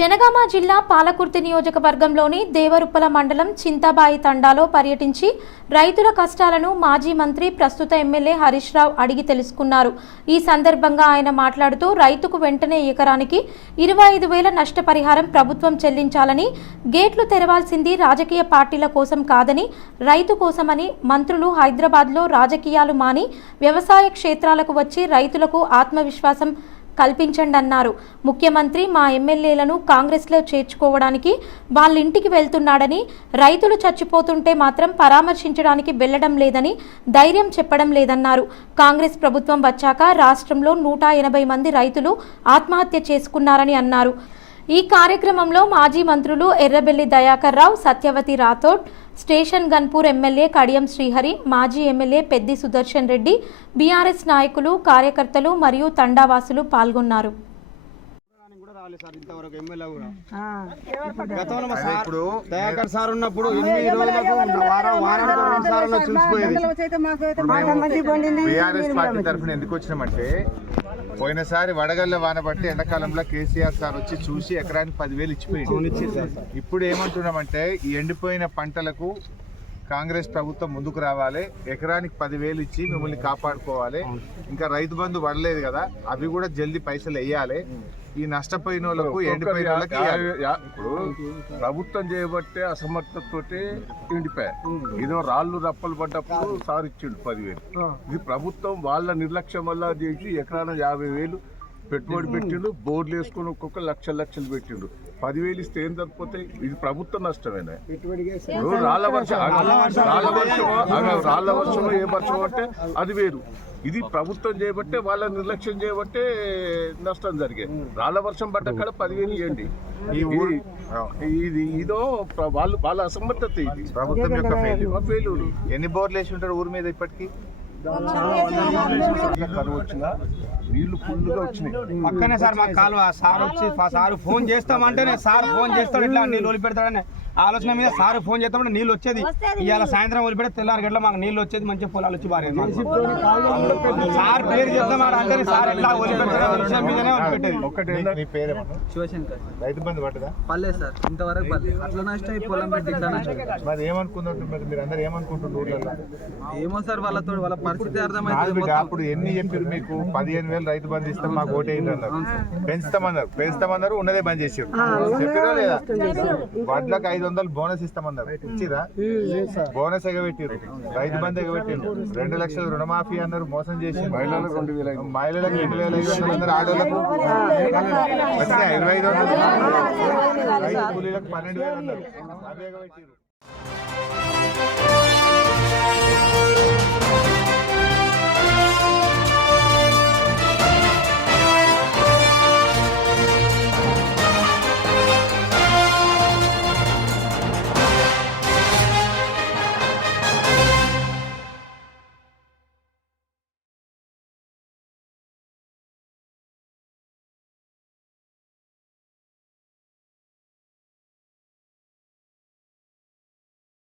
జనగామ జిల్లా పాలకుర్తి నియోజకవర్గంలోని దేవరుప్పల మండలం చింతాబాయి తండాలో పర్యటించి రైతుల కష్టాలను మాజీ మంత్రి ప్రస్తుత ఎమ్మెల్యే హరీష్ రావు అడిగి తెలుసుకున్నారు. ఈ సందర్భంగా ఆయన మాట్లాడుతూ రైతుకు వెంటనే ఎకరానికి ఇరవై ఐదు వేల నష్టపరిహారం ప్రభుత్వం చెల్లించాలని గేట్లు తెరవాల్సింది రాజకీయ పార్టీల కోసం కాదని రైతు కోసమని మంత్రులు హైదరాబాద్లో రాజకీయాలు మాని వ్యవసాయ క్షేత్రాలకు వచ్చి రైతులకు ఆత్మవిశ్వాసం కల్పించండి అన్నారు ముఖ్యమంత్రి మా ఎమ్మెల్యేలను కాంగ్రెస్లో చేర్చుకోవడానికి వాళ్ళ ఇంటికి వెళ్తున్నాడని రైతులు చచ్చిపోతుంటే మాత్రం పరామర్శించడానికి వెళ్ళడం లేదని ధైర్యం చెప్పడం లేదన్నారు. కాంగ్రెస్ ప్రభుత్వం వచ్చాక రాష్ట్రంలో నూట ఎనభై మంది రైతులు ఆత్మహత్య చేసుకున్నారని అన్నారు. ఈ కార్యక్రమంలో మాజీ మంత్రులు ఎర్రబెల్లి దయాకర్ రావు సత్యవతి రాథోడ్ స్టేషన్ గన్పూర్ ఎమ్మెల్యే కడియం శ్రీహరి మాజీ ఎమ్మెల్యే పెద్ది సుదర్శన్ రెడ్డి బీఆర్ఎస్ నాయకులు కార్యకర్తలు మరియు తండావాసులు పాల్గొన్నారు. దయాకర్ సార్ ఉన్నప్పుడు ఎనిమిది రోజులకు వారం రెండు సార్లు చూసిపోయేది. బీఆర్ఎస్ పార్టీ తరఫున ఎందుకు వచ్చినామంటే పోయినసారి వడగళ్ళ వాన బట్టి ఎండాకాలంలో కేసీఆర్ సార్ వచ్చి చూసి ఎకరానికి పదివేలు ఇచ్చిపోయింది ఇప్పుడు ఏమంటున్నామంటే ఈ ఎండిపోయిన పంటలకు కాంగ్రెస్ ప్రభుత్వం ముందుకు రావాలి. ఎకరానికి పదివేలు ఇచ్చి మిమ్మల్ని కాపాడుకోవాలి. ఇంకా రైతు బంధు పడలేదు కదా అవి కూడా జల్దీ పైసలు వేయాలి. ఈ నష్టపోయిన వాళ్ళకు ఎండిపోయిన వాళ్ళకి ఇప్పుడు ప్రభుత్వం చేయబట్టే అసమర్థతతోటే ఎండిపోయాయి ఏదో రాళ్ళు రప్పలు పడ్డప్పుడు సార్ ఇచ్చిండు పదివేలు. ఇది ప్రభుత్వం వాళ్ళ నిర్లక్ష్యం వల్ల చేసి ఎకరాన యాభై వేలు పెట్టుబడి పెట్టిండు బోర్డులు వేసుకుని ఒక్కొక్క లక్షల లక్షలు పెట్టిండు. పదివేలు ఇస్తే ఏం సరిపోతాయి ఇది ప్రభుత్వ నష్టమేనా? ఇప్పుడు రాళ్ళ వర్షం రాళ్ళ వర్షమో ఆగ- రాళ్ళ వర్షమో ఏ వర్షమో అంటే అది వేరు. ఇది ప్రభుత్వం చేయబట్టే వాళ్ళ నిర్లక్ష్యం చేయబట్టే నష్టం జరిగేది రాళ్ళ వర్షం పడ్డ కాడ పదివేలు ఇవ్వండి ఈ ఊరు ఇది ఇదో వాళ్ళు వాళ్ళ అసమర్థత ఇది. ప్రభుత్వం యొక్క ఫెయిల్యూర్ ఎన్ని బోర్లు వేసి ఉంటారు ఊరి మీద ఇప్పటికి? కరువు నీళ్ళు ఫుల్గా వచ్చినాయి. పక్కనే సార్ మా కాలువ సార్ వచ్చి సార్ ఫోన్ చేస్తామంటేనే సార్ ఫోన్ చేస్తాడు ఇట్లా నీళ్ళు వదిలిపెడతాడనే ఆలోచన మీద సార్ ఫోన్ చేస్తామంటే నీళ్ళు వచ్చేది. ఇవాళ సాయంత్రం వదిలి పెడితే తెల్లారి గంటల మాకు నీళ్ళు వచ్చేది మంచిగా పొలాలు వచ్చి బారేది మాకు. సార్ పేరు అంటే సార్ ఎట్లా వదిలి పెడతాడో విషయం మీదనే వదిలిపెట్టేది. శివశంకర్. రైతు బంధు పట్టదా పర్లేదు సార్. ఇంతవరకు పర్లేదు. అట్లా నష్టం పొలం పెట్టి ఇట్లా నష్టం. మరి ఏమనుకున్నారు మరి? మీరు అందరు ఏమనుకుంటున్నారు ఊర్లలో ఏమో సార్ వాళ్ళతో వాళ్ళ పరిస్థితి బిడ్డ, అప్పుడు ఎన్ని చెప్పారు మీకు? పదిహేను వేలు రైతు బంధు ఇస్తాం మాకు ఓటేయండి అన్నారు. పెంచుతామన్నారు. పెంచుతామన్నారు ఉన్నదే బంద్ చేసారు చెప్పారా లేదా? వడ్లకు ఐదు వందలు బోనస్ ఇస్తామన్నారు. ఇచ్చిరా? బోనస్ ఎగబెట్టిరు రైతు బంధు ఎగబెట్టిరు రెండు లక్షలు రుణమాఫీ అన్నారు మోసం చేసి మహిళలకు రెండు వేల మహిళలకు రెండు వేల ఐదు వందలు అన్నారు వచ్చినాయి ఇరవై ఐదు వందలు? రైతు కూలీలకు పన్నెండు వేలు అన్నారు. అవి ఎగబెట్టిరు